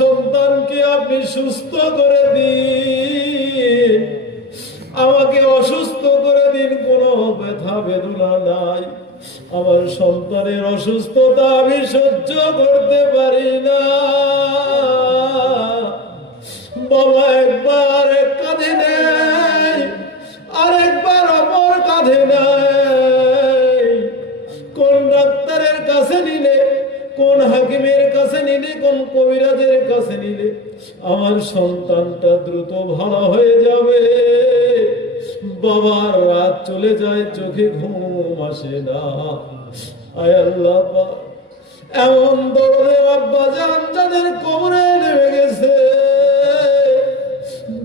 সন্তানকে আপনি সুস্থ করে দিন, আমাকে অসুস্থ করে দিন। কোনো ব্যথা বেদনা নাই, আমার সন্তানের অসুস্থতা আমি সহ্য করতে পারি না। বাবা একবার এক কাঁধে নেই, আরেকবার অপর কাঁধে নেই। কোন ডাক্তারের কাছে নিলে, কোন হাকিমের কাছে নিলে, কোন কবিরাজের কাছে নিলে আমার সন্তানটা দ্রুত ভালো হয়ে যাবে? বাবার রাত চলে যায়, চোখে ঘুম আসে না। আয় আল্লাহ, এমন দরদের আব্বা জান যাদের কবরে নেমে গেছে,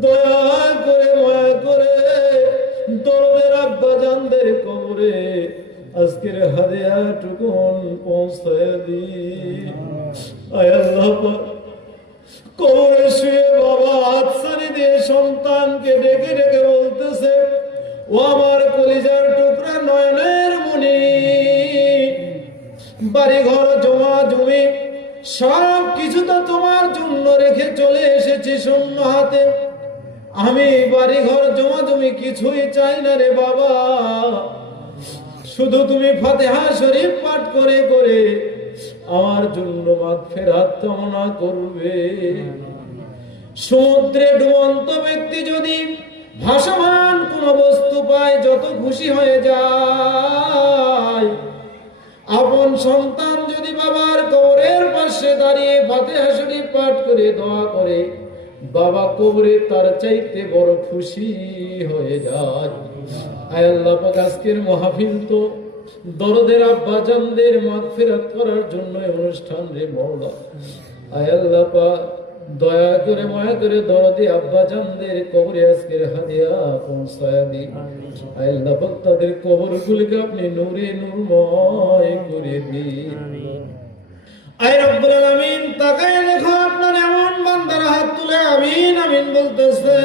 দয়া করে মায়া করে দরদের আব্বা জানদের কবরে আজকের হাদিয়াটুকুন পৌঁছায় দিন। আয় আল্লাহ, কবরে শুয়ে বাবা হাতছানি দিয়ে সন্তানকে ডেকে ডেকে বলতেছে, ও আমার কলিজার টুকরা, নয়নের মণি, বাড়ি ঘর জমা জমি সব কিছু তো তোমার জন্য রেখে চলে এসেছি শূন্য হাতে। আমি বাড়ি ঘর জমা জমি কিছুই চাই না রে বাবা, শুধু তুমি ফাতিহা শরীফ পাঠ করে করে আমার জন্য মাগফিরাত কামনা করবে। সমুদ্রে ডুবন্ত ব্যক্তি যদি ভাসমান কোন বস্তু পায় যত খুশি হয়ে যায়, আপন সন্তান যদি বাবার কবরের পাশে দাঁড়িয়ে ফাতিহা শরীফ পাঠ করে দোয়া করে, বাবা কবরে তার চাইতে বড় খুশি হয়ে যায়। আয় আল্লাহ পাক, আজকের মাহফিল তো দরদের আব্বা জানদের মাগফিরাত করার জন্য অনুষ্ঠান রে মওলা। আয় আল্লাহ পাক, দয়া করে মায়া করে দরদে আব্বা জানদের কবরে আজকের হাদিয়া পৌঁছায় দিন। আয় আল্লাহ পাক, তাদের কবরগুলোকে আপনি নূরে নূরময় করে দিন। আয় রব্বুল আলামিন, তাকায় দেখো আপনার এমন বান্দারা হাত তুলে আমিন আমিন বলতেছে,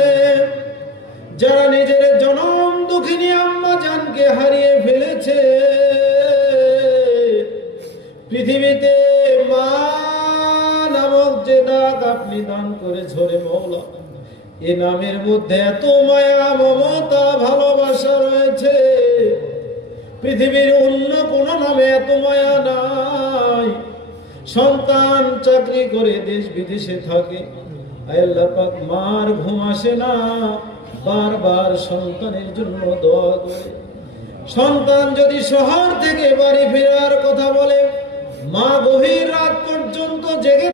যারা নিজের জনম দুঃখিনী আম্মা জানকে হারিয়ে ফেলেছে। পৃথিবীতে মা নামক যে ডাক আপনি দান করেছ রে মওলা, এ নামের মধ্যে এত মায়া মমতা ভালোবাসা রয়েছে, পৃথিবীর অন্য কোন নামে এত মায়া নাই। সন্তান চাকরি করে দেশ বিদেশে থাকে, আল্লাহ পাক মার ঘুম আসে না, বারবার সন্তানের জন্য দোয়া করে। সন্তান যদি শহর থেকে বাড়ি ফেরার কথা বলে, মা গভীর রাত পর্যন্ত জেগে